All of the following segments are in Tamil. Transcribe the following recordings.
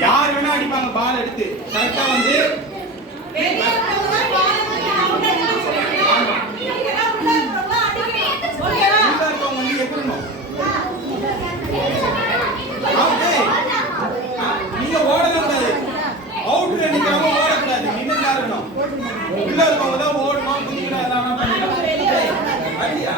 யார் வேணா அடிப்பாங்க பால் எடுத்து கரெக்டா வந்து நீங்க ஓடலாம் கூடாது அவுட்ல நிக்கிறவங்க ஓடக்கூடாது நின்னுதான் இருக்கணும் உள்ள இருக்கவங்க தான் ஓடணும் குதிக்கணும் எல்லாம் பண்ணலாம் ஐயா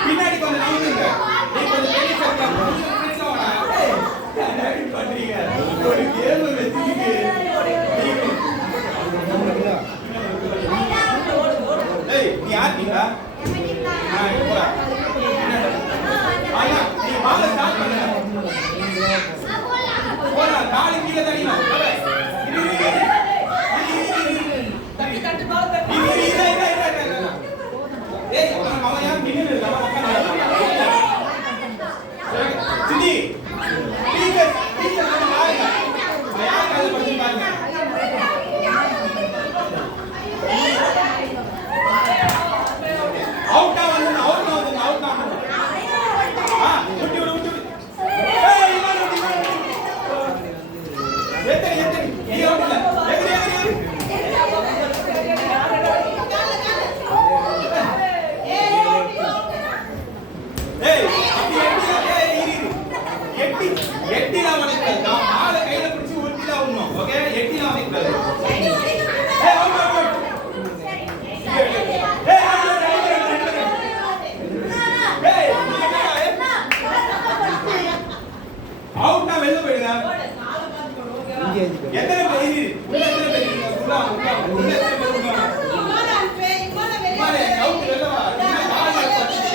பின்னாடி கொஞ்சம் நவுந்துங்க நீ கொஞ்சம் வெளிய சர்க்கா பண்றீங்க ஒரு கேம் வெச்சிங்க ஏய் நீ யாரீங்களா நான் போறா ஆயா நீ பால ஸ்டார்ட் பண்ணு போடா காலை கீழ தள்ளினா தட்டி தட்டி பால் தட்டி ஏய் மாமா யார் நின்னு இருக்கா சிடி டீச்சர் நம்ம பாருங்க யார் கால் பண்ணி பாருங்க அவுட்டா வந்து அவுட்டா விட்டு ஏய் எத்தனை நீ அவுட் இல்ல எட்டில வளைக்காத ஆள கையில பிடிச்சி உருட்டில ஆவணும் ஓகே எட்டில வளைக்காத ஏய் அவுட் அவுட்னா வெளிய போயிடுங்க எத்தனை பேர் உள்ள எத்தனை பேர் உள்ள மாலே அவுட் வெளிய வா நீ பால்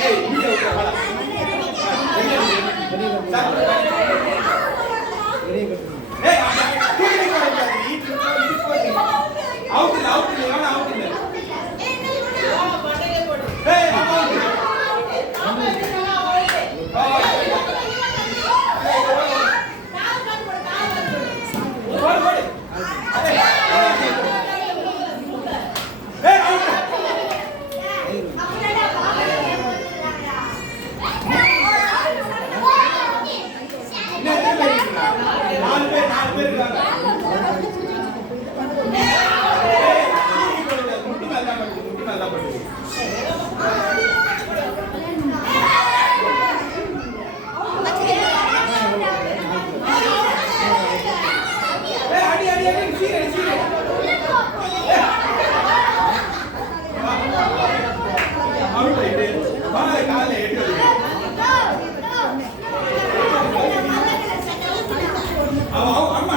ஏய் இங்க வா ஏய் தூக்கி போடுங்க அவுட் இல்ல வேணா அவுட் இல்ல பட்டையில போடு ஏய் அவுட் அவன் அம்மா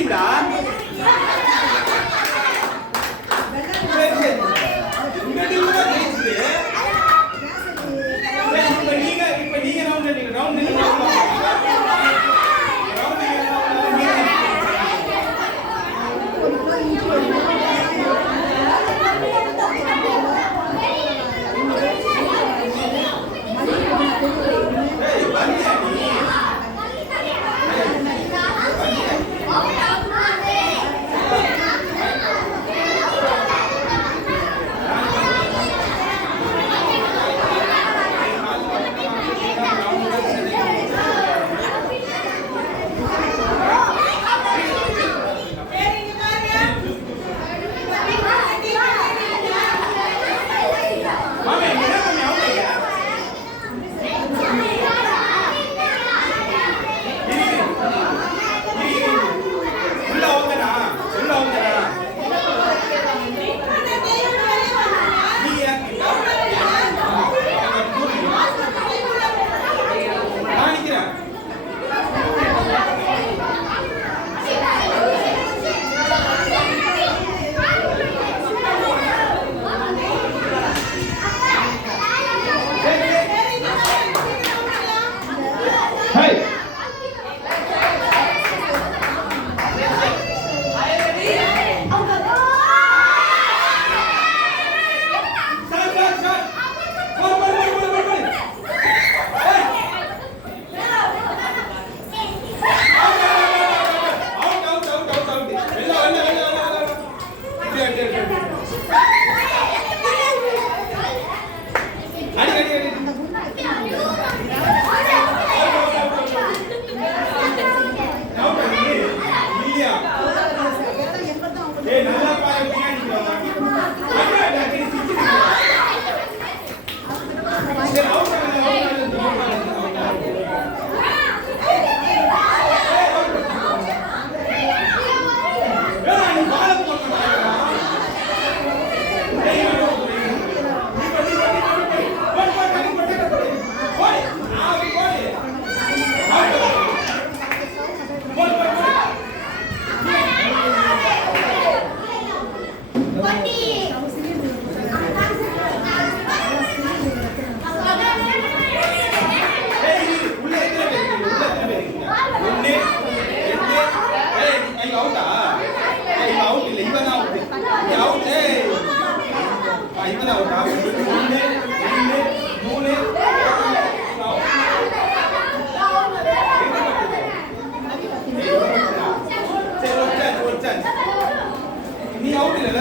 டீம்டா? உங்க டீம் தான் ஜெயிச்சது. இப்ப நீங்க ரவுண்ட் நீ அவுட் இல்லல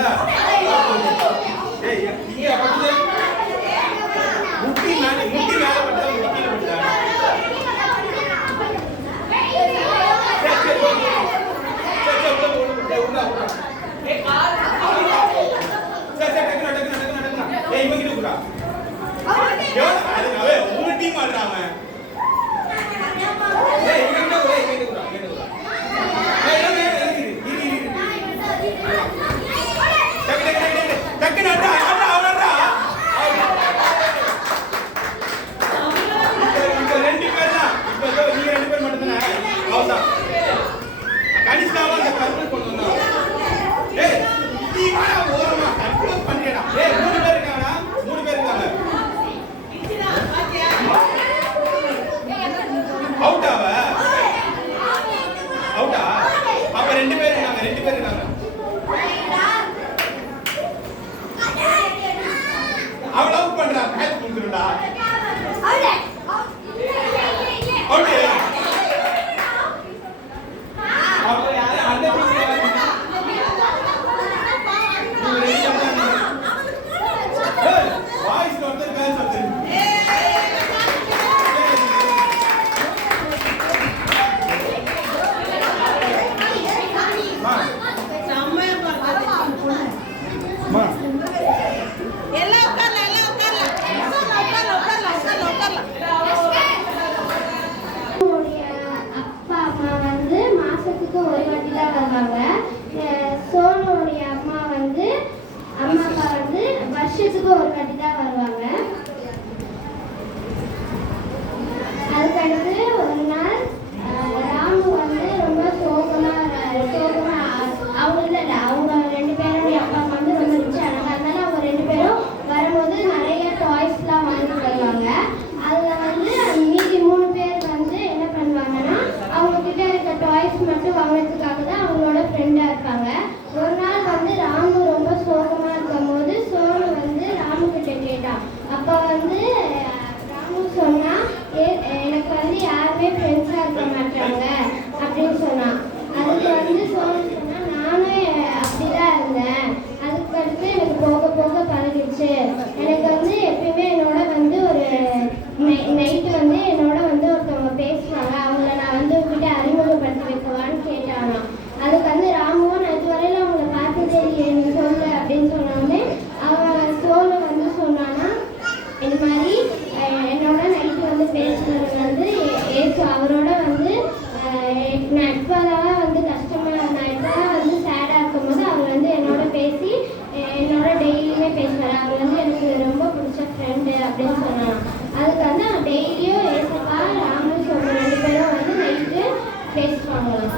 ஏய் இங்க அப்படியே முட்டி மேல பட்டா முட்டில பட்டா ஏய் கால் டக்கு ஏய் இவங்க கிட்ட குடா யோ அது ஒரு டீம் ஆடுறாங்க ஏய் இவங்க கிட்ட குடா வருஷத்துக்கு ஒரு வாட்டி தான் வருவாங்க. அதுக்கடுத்து ஒரு நாள் ராமு வந்து ரொம்ப சோகமா ஃப்ரெண்ட்ஸாக இருக்க மாட்டாங்க அப்படின்னு சொன்னான். அதுக்கு வந்து சோழன் சொன்னா நானும் அப்படிதான் இருந்தேன். அதுக்கடுத்து எனக்கு போக போக பழகிடுச்சு. எனக்கு வந்து எப்பயுமே என்னோட வந்து ஒரு நைட்டு வந்து என்னோட வந்து ஒருத்தவங்க பேசுவாங்க, அவங்கள நான் வந்து உங்ககிட்ட அறிமுகப்படுத்தி வைக்கவான்னு கேட்டானா. அதுக்கு வந்து ராமுவும் நான் இதுவரையில அவங்கள பார்த்ததே இல்லையே சொல்லு அப்படின்னு சொன்னோடனே அவன் சோழன் வந்து சொன்னான்னா, இந்த மாதிரி என்னோட நைட்டு வந்து பேசுனது வந்து ஏசு. அவரோட வந்து நான் இப்போதான் வந்து நான் இப்போதான் வந்து சேடாக இருக்கும்போது அவர் வந்து என்னோட பேசி என்னோட டெய்லியுமே பேசுவார். அவர் வந்து எனக்கு ரொம்ப பிடிச்ச ஃப்ரெண்டு அப்படின்னு சொன்னான். அதுக்கு வந்து டெய்லியும் ஏசப்பா ராமு சொல்ற 2 பேரும் வந்து நைட்டு பேசுவாங்களாம்.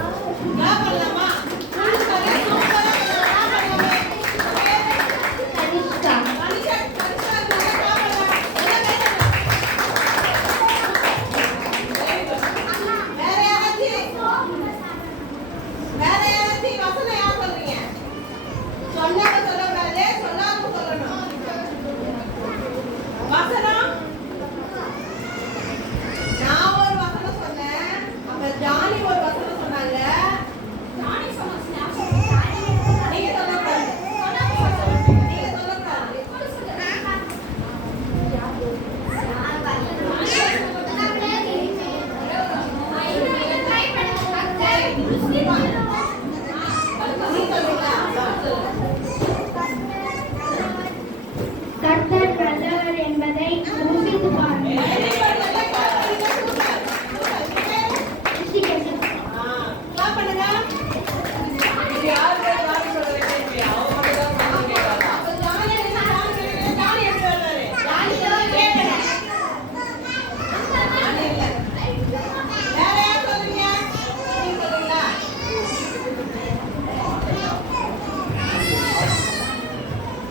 கர்த்தர் நல்லவர் என்பதை ருசித்து பாருங்கள்.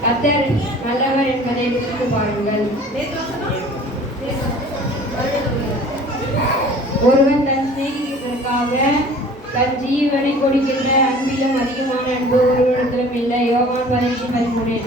கர்த்தர் நல்லவர் என்பதை ருசித்து பாருங்கள். ஒருவன் தன் சிநேகிதருக்காக தன் ஜீவனை கொடுக்கின்ற அன்பிலும் அதிகமான அன்பு ஒருவரிடத்திலும் இல்லை. யோவான் 15:13.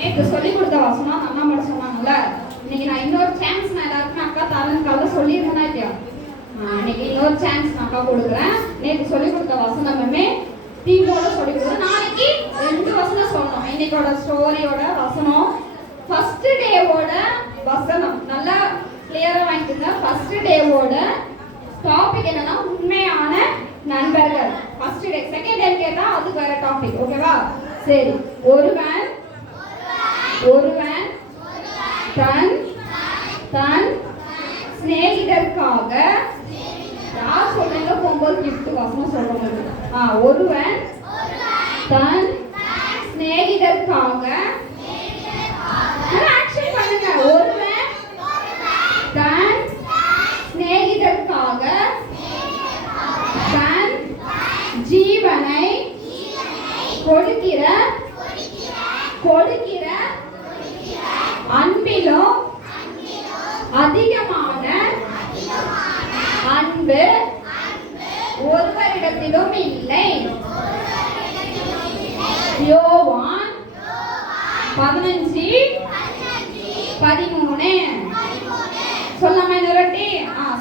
நேற்று சொல்லி கொடுத்த வசனம் அண்ணா மட்டும் சொன்னாங்கல்ல, இன்னைக்கு நான் இன்னொரு சான்ஸ் நான் எல்லாருக்குமே அக்கா தாரன் காலைல சொல்லியிருந்தேனா இல்லையா? இன்னைக்கு இன்னொரு சான்ஸ் நான் அக்கா கொடுக்குறேன். நேற்று சொல்லி கொடுத்த வசனமே டீமோட சொல்லி கொடுக்குறேன். நாளைக்கு 2 வசனம் சொல்லணும். இன்னைக்கோட ஸ்டோரியோட வசனம் ஃபர்ஸ்ட் டேவோட வசனம் நல்லா கிளியரா வாங்கிக்கோங்க. ஃபர்ஸ்ட் டேவோட டாபிக் என்னன்னா உண்மையான நண்பர்கள். First day. செகண்ட் டே கேட்டா அது வேற டாபிக். ஓகேவா? சரி. ஒருவன் தன் சிநேகிதருக்காக யார் சொல்றீங்க? பொங்கல் கிஃப்ட் வசனம் சொல்றவங்க. ஒருவன் தன் சிநேகிதருக்காக ஆக்ஷன் பண்ணுங்க. ஒருவன் தன் சிநேகிதருக்காக தன் ஜீவனை கொடுக்கிற அன்பிலும் அதிகமான அன்பு ஒருவரிடத்திலும் இல்லை. யோவான் 15:13. சொல்லாம இன்னொருட்டி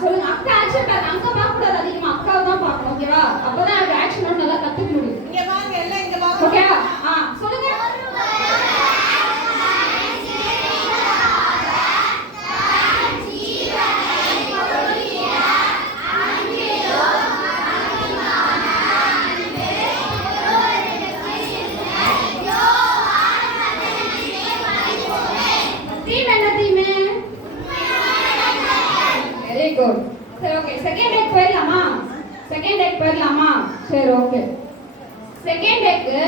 சொல்லுங்க. அக்கா ஆக்ஷன் பாருங்க. அங்க பார்க்க கூடாது, அதிகமா அக்காவை தான் பார்க்கணும். ஓகேவா? அப்பதான் அந்த ஆக்ஷனோட நல்லா கத்துக்க முடியும். ஓகேவா? சொல்லுங்க. Very good. சரி ஓகே, செகண்ட் டேக் போயிடலாமா? செகண்ட் டேக் போயிடலாமா? சரி ஓகே. செகண்ட் டேக்கு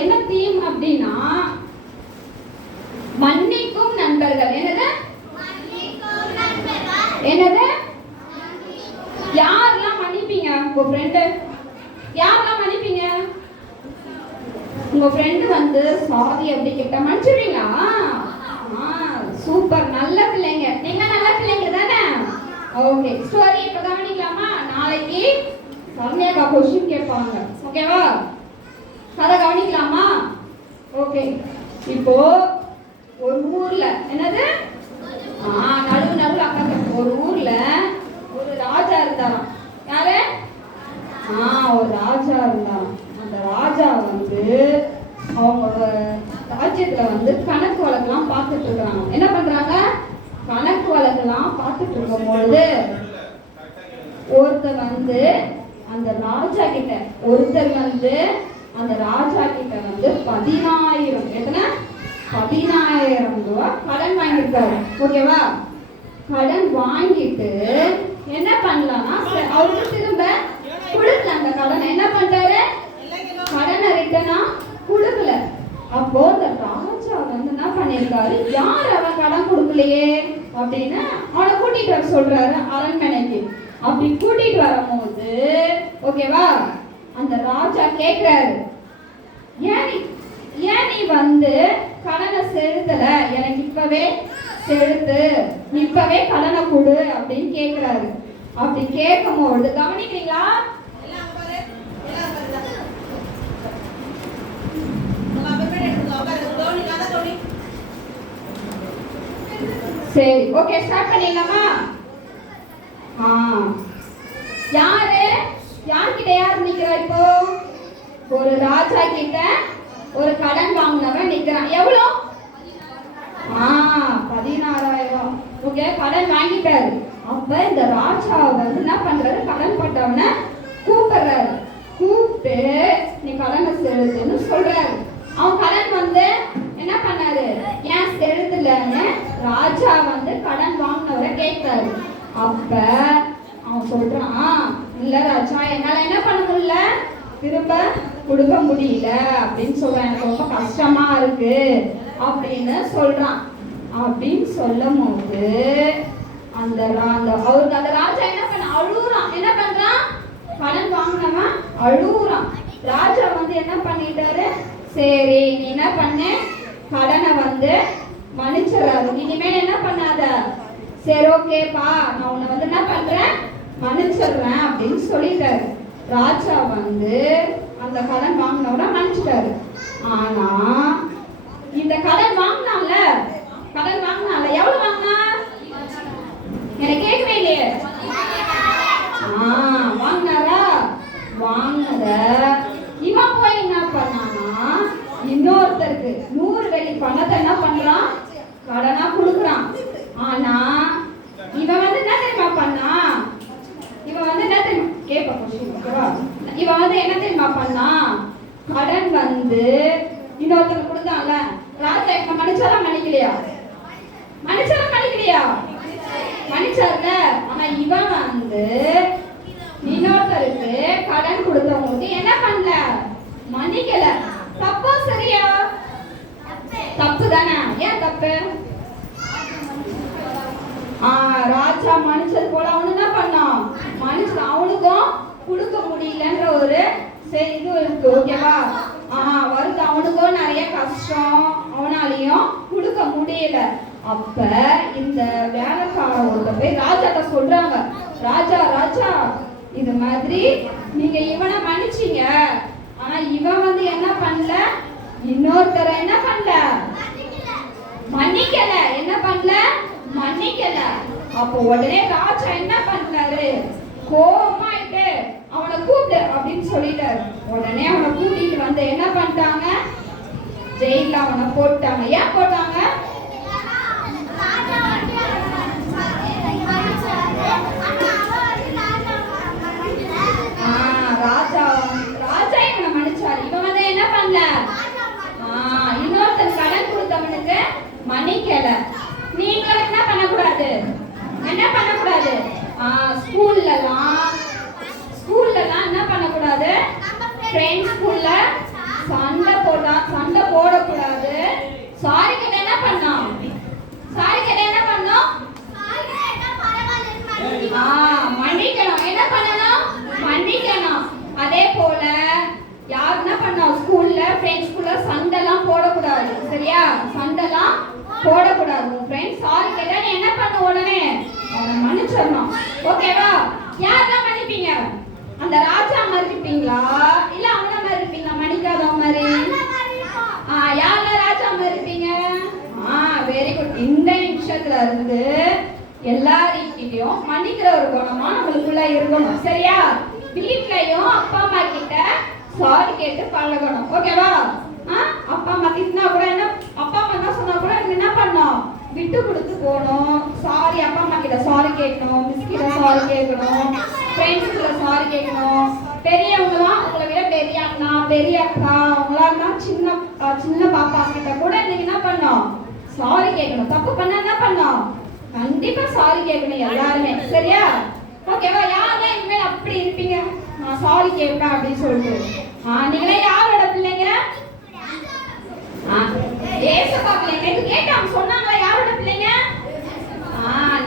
என்ன தீம் அப்படின்னா மன்னிக்கும் நண்பர்கள். என்னது என்னது? யாரெல்லாம் மன்னிப்பீங்க? உங்க ஃப்ரெண்டு யாரெல்லாம் மன்னிப்பீங்க? உங்க ஃப்ரெண்டு வந்து சாரி அப்படி கிட்ட மன்னிச்சிடுவீங்களா? சூப்பர், நல்ல பிள்ளைங்க. நீங்க நல்ல பிள்ளைங்க தானே? ஓகே, ஸ்டோரி இப்ப கவனிக்கலாமா? நாளைக்கு சரண்யாக்கா क्वेश्चन கேட்பாங்க. ஓகேவா? கதை கவனிக்கலாமா? ஓகே. இப்போ ஒரு ஊர்ல என்னது நடுவுல அக்கா ஒரு ஊர்ல ஒரு ராஜா இருந்தாராம். யாரு? ஒரு ராஜா இருந்தாராம். அந்த ராஜா வந்து அவங்க ராஜ்யத்துல வந்து கணக்கு வழக்கெல்லாம் பார்த்துட்டு இருக்காங்க. என்ன பண்றாங்க? கணக்கு வழக்கெல்லாம் பார்த்துட்டு இருக்கும் பொழுது ஒருத்தர் வந்து அந்த ராஜா கிட்ட 10,000 எத்தனை 10,000 ரூபாய் கடன் வாங்கியிருக்காரு. ஓகேவா? கடன் வாங்கிட்டு என்ன பண்ணலாம்னா அவருக்கு திரும்ப கொடுக்கல. அந்த கடனை என்ன பண்றாரு? கடனை ரிட்டனா கொடுக்கல. அப்போ அந்த ராஜா வந்து என்ன பண்ணிருக்காரு, யார் அவன் கடன் கொடுக்கலையே அப்படின்னு அவனை கூட்டிட்டு வர சொல்றாரு அரண்மனைக்கு. அப்படி கூட்டிட்டு வரும்போது ஓகேவா, அந்த ராஜா கேக்குறாரு, ஏன் நீ வந்து கடனை செலுத்தல, எனக்கு இப்பவே செலுத்து, இப்பவே கடனை கொடு அப்படின்னு கேக்குறாரு. அப்படி கேட்கும்போது கவனிக்கிறீங்களா? சரி ஓகே, ஸ்டார்ட் பண்ணிடலாமா? யார்கிட்ட யார் நிக்கிறா? இப்போ ஒரு ராஜா கிட்ட ஒரு கடன் வாங்கினவன் நிக்கிறான். எவ்வளோ? 16,000. ஓகே, கடன் வாங்கிட்டாரு. அப்ப இந்த ராஜா வந்து என்ன பண்றாரு, கடன் பட்டவனை கூப்பிடுறாரு. கூப்பிட்டு நீ கடனை செலுத்துன்னு சொல்றாரு. அவன் கடன் வந்து என்ன பண்ணாரு, ஏன் செலுத்தலன்னு ராஜா வந்து கடன் வாங்கினவரை கேட்கிறாரு. அப்ப அவன் சொல்றான், இல்ல ராஜா, என்னால என்ன பண்ண முடியல, திரும்ப கொடுக்க முடியல அப்படின்னு சொல்றான், எனக்கு ரொம்ப கஷ்டமா இருக்கு அப்படின்னு சொல்றான். அப்படின்னு சொல்லும் போது அவருக்கு அந்த ராஜா என்ன பண்ண, அழுகுறான். என்ன பண்றான்? கடன் வாங்கினவன் அழுகுறான். ராஜா வந்து என்ன பண்ணிட்டாரு, சரி நீ என்ன பண்ண, கடனை வந்து மன்னிச்சிடறாரு, இனிமேல் என்ன பண்ணாத, சரி ஓகேப்பா நான் உன்னை வந்து என்ன பண்றேன், மன்னிச்சிடுறேன் அப்படின்னு சொல்லிட்டாரு. ராஜா வந்து அந்த கடன் வாங்கினவரை மன்னிச்சிட்டாரு. ஆனா இந்த கடன் வாங்கினால எவ்வளவு வாங்கினா, எனக்கு கேட்கவே இல்லையே. வாங்கினாரா? வாங்கினத இவன் போய் என்ன பண்ணானா, இன்னொருத்தருக்கு 100 வெள்ளி பணத்தை என்ன பண்றான், கடனா கொடுக்குறான். ஆனா இவன் வந்து என்ன தெரியுமா பண்ணா, இவன் வந்து என்ன தெரியுமா கடன் வந்து இன்னொருத்தருக்கு கொடுத்தான்ல, ராஜா இப்ப மன்னிச்சாரா மன்னிக்கலையா? மன்னிச்சார்ல. ஆனா இவன் வந்து இன்னொருத்தருக்கு கடன் கொடுத்தவங்களுக்கு என்ன பண்ணல, மன்னிக்கல. தப்பா சரியா? தப்பு தானே. ஏன் தப்பு? ராஜா மன்னிச்சது போல அவனு என்ன பண்ணான், மன்னிச்சு அவனுக்கும் கொடுக்க முடியலன்ற ஒரு இது இருக்கு. ஓகேவா? வருது, அவனுக்கும் நிறைய கஷ்டம், அவனாலையும் கொடுக்க முடியல. அப்ப இந்த வேலைக்காரவங்க போய் ராஜாட்ட சொல்றாங்க, ராஜா இது மாதிரி நீங்க இவனை மன்னிச்சீங்க, ஆனா இவன் வந்து என்ன பண்ணல, இன்னொருத்தரை என்ன பண்ணல, மன்னிக்கல. என்ன பண்ணல, மன்னிக்கல. அப்போ உடனே ராஜா என்ன பண்ணாரு, கோபமாயிட்டு அவனை கூப்பிடு அப்படின்னு சொல்லிட்டாரு. உடனே அவனை கூட்டிட்டு வந்து என்ன பண்ணிட்டாங்க, ஜெயில அவனை போட்டாங்க. ஏன் போட்டாங்க? ராஜா இவனை மன்னிச்சாரு. இவன் வந்து என்ன பண்ணல, இன்னொருத்தர் கடன் கொடுத்தவனுக்கு மன்னிக்கல. நீங்களும் என்ன பண்ணக்கூடாது, என்ன பண்ணக்கூடாது? ஸ்கூல்லலாம் என்ன பண்ணக்கூடாது? ஃப்ரெண்ட்ஸ்குள்ள சண்டை போடக்கூடாது. சாரி கேட்ட என்ன பண்ணோம்? மன்னிக்கணும். என்ன பண்ணணும்? மன்னிக்கணும். அதே போல யார் என்ன பண்ணோம்? ஸ்கூல்ல ஃப்ரெண்ட்ஸ்குள்ள சண்டைலாம் போடக்கூடாது. சரியா? சண்டைலாம் போடக்கூடாது. உன் ஃப்ரெண்ட்ஸ் சாரி கேட்டா நீ என்ன பண்ண? உடனே அவனை மன்னிச்சிடணும். ஓகேவா? யாரெல்லாம் மன்னிப்பீங்க? அந்த ராஜா மாதிரி இருப்பீங்களா இல்ல அவன மாதிரி இருப்பீங்களா? மன்னிக்காதவங்க மாதிரி? யாரெல்லாம் ராஜா மாதிரி இருப்பீங்க? Very good. இந்த நிமிஷத்துல இருந்து எல்லார்கிட்டயும் மன்னிக்கிற ஒரு குணமா நம்மளுக்குள்ள இருக்கணும். சரியா? வீட்லயும் அப்பா அம்மா கிட்ட சாரி கேட்டு பழகணும். ஓகேவா? அப்பா அம்மா திட்டினா கூட அப்பா அம்மா என்ன சொன்னா கூட என்ன பண்ணணும்? விட்டு கொடுத்து போகணும். சாரி அப்பா அம்மா கிட்ட சாரி கேட்கணும். மிஸ் கிட்ட சாரி கேட்கணும். ஃப்ரெண்ட்ஸ் கிட்ட சாரி கேட்கணும். பெரியவங்களாம் உங்களை விட பெரிய அண்ணா பெரிய அக்கா அவங்களாம் சின்ன பாப்பா கிட்ட கூட நீங்க என்ன பண்ணணும்? சாரி கேட்கணும். தப்பு பண்ணா என்ன பண்ணணும்? கண்டிப்பா சாரி கேட்கணும் எல்லாருமே. சரியா? ஓகேவா? யாரெல்லாம் இனிமேல் அப்படி இருப்பீங்க? நான் சாரி கேட்பேன் அப்படின்னு சொல்லிட்டு நீங்களே யாரோட பிள்ளைங்க? ஏசப்பா பிள்ளைங்க. கேட்டாங்க சொன்னாங்களா யாரோட பிள்ளைங்க?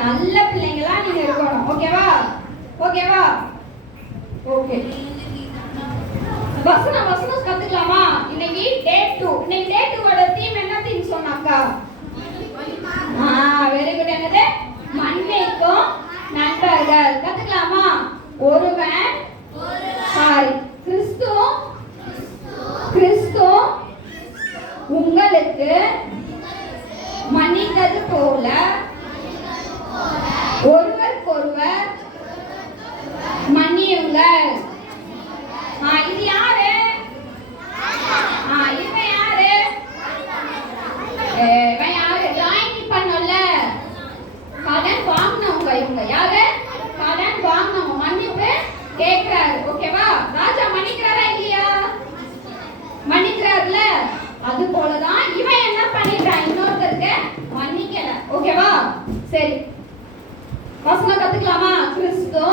நல்ல பிள்ளைங்களா நீங்க இருக்கணும். ஓகேவா? ஓகே. வசனம் கத்துக்கலாமா? இன்னைக்கு டே 2. இன்னைக்கு டே 2 ஓட தீம் என்ன தீம் சொன்னாக்கா? Very good. என்னது? மன்னிக்கும் நண்பர்கள். கத்துக்கலாமா? கிறிஸ்து உங்களுக்கு மன்னித்தது போல ஒருவருக்கொருவர் மன்னியுங்கள். இது யாரு? இவன் யாரு? ஜாயின் பண்ணல கடன் வாங்கினவங்க. இவங்க யாரு? கடன் வாங்கினவங்க. மன்னிப்பு கேட்கிறாரு. ஓகேவா? ராஜா மன்னிக்கிறாரா இல்லையா? மன்னிக்கிறாருல. அது போலதான் இவன் என்ன பண்ணிட்டான்? இன்னொருத்தருக்கு மன்னிக்கல. ஓகேவா? சரி, வசனம் கத்துக்கலாமா? கிறிஸ்து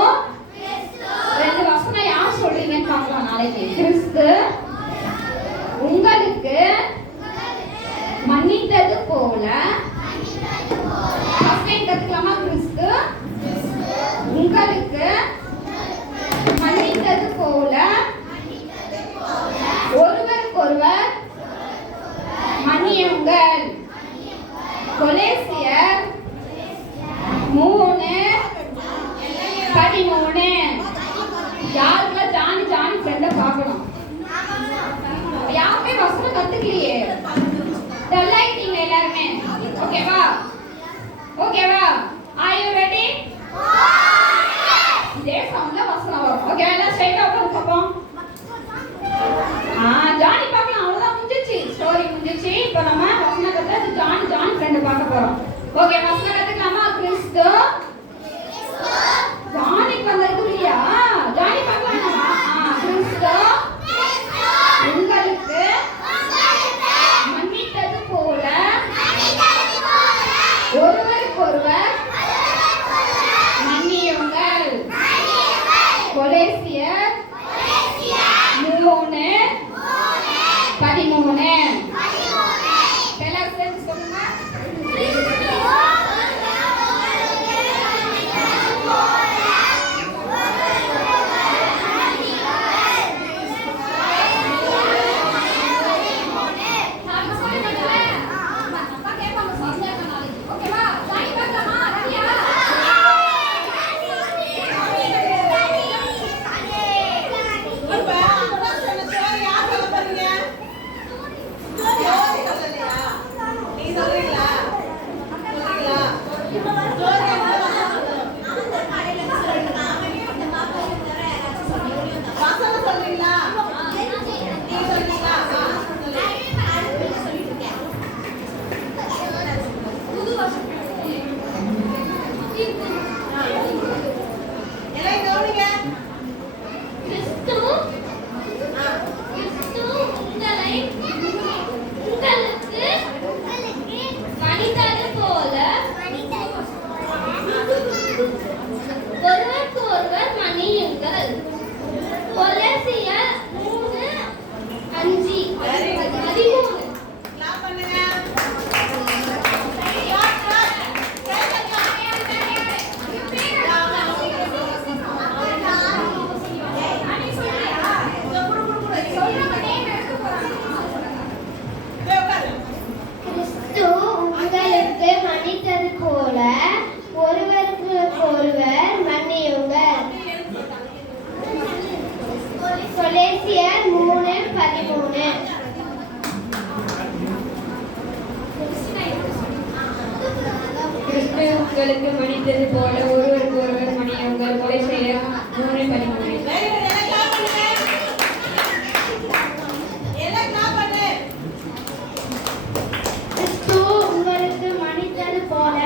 2 வசனம் யார் சொல்றீங்கன்னு பார்க்கலாம் நாளைக்கு. கிறிஸ்து உங்களுக்கு மன்னித்தது போல. கத்துக்கலாமா? கிறிஸ்து உங்களுக்கு மன்னித்தது போல ஒருவருக்கொருவர் மன்னியுங்கள். கொலோசியர் 3:13. யாருக்குள்ள ஜானி ஃப்ரெண்ட பார்க்கணும்? யாருமே வசனம் கத்துக்கலையே. டல்லாயிட்டீங்க எல்லாருமே. ஓகேவா? Are you ready? இதே சவுண்ட்ல வசனம் வரும். ஓகே, எல்லாம் ஸ்ட்ரைட்டா உட்கார்ந்து பாப்போம். ஜானி பார்க்கலாம். அவ்வளவுதான், முடிஞ்சிச்சு. ஸ்டோரி முடிஞ்சிச்சு. இப்போ நம்ம வசனம் கத்துறது ஜானி ஃப்ரெண்ட் பார்க்க போறோம். ஓகே, வசனம் கத்துக்கலாமா? கிறிஸ்து ஜானிக்கு வந்திருக்கு இல்லையா? ஜானி பார்க்கலாம். கிறிஸ்து உங்களுக்கு மன்னித்தது போல ஒருவருக்கொருவர் மன்னியுங்கள். கொலோசியர் 3:13. எல்லாரும் சேர்ந்து சொல்லுங்க. உங்களுக்கு மன்னித்தது போல ஒருவருக்கு ஒருவர் மன்னியுங்கள். கொலை செய்ய 3:13. கிறிஸ்து உங்களுக்கு மன்னித்தது போல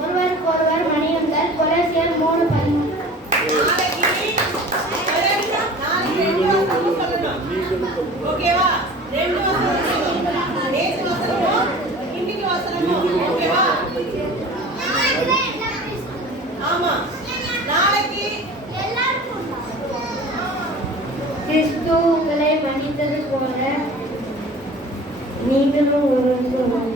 ஒருவருக்கு ஒருவர் மன்னியுங்கள். கொலோசியர் 3:13. ஓகேவா? 2 வசனம் நேத்து வசனமும் இன்னைக்கு வசனமும் ஓகேவா? ஆமா நாளைக்கு கிறிஸ்து உங்களை மன்னித்தது போல நீங்களும் ஒருவருக்கு ஒருவர்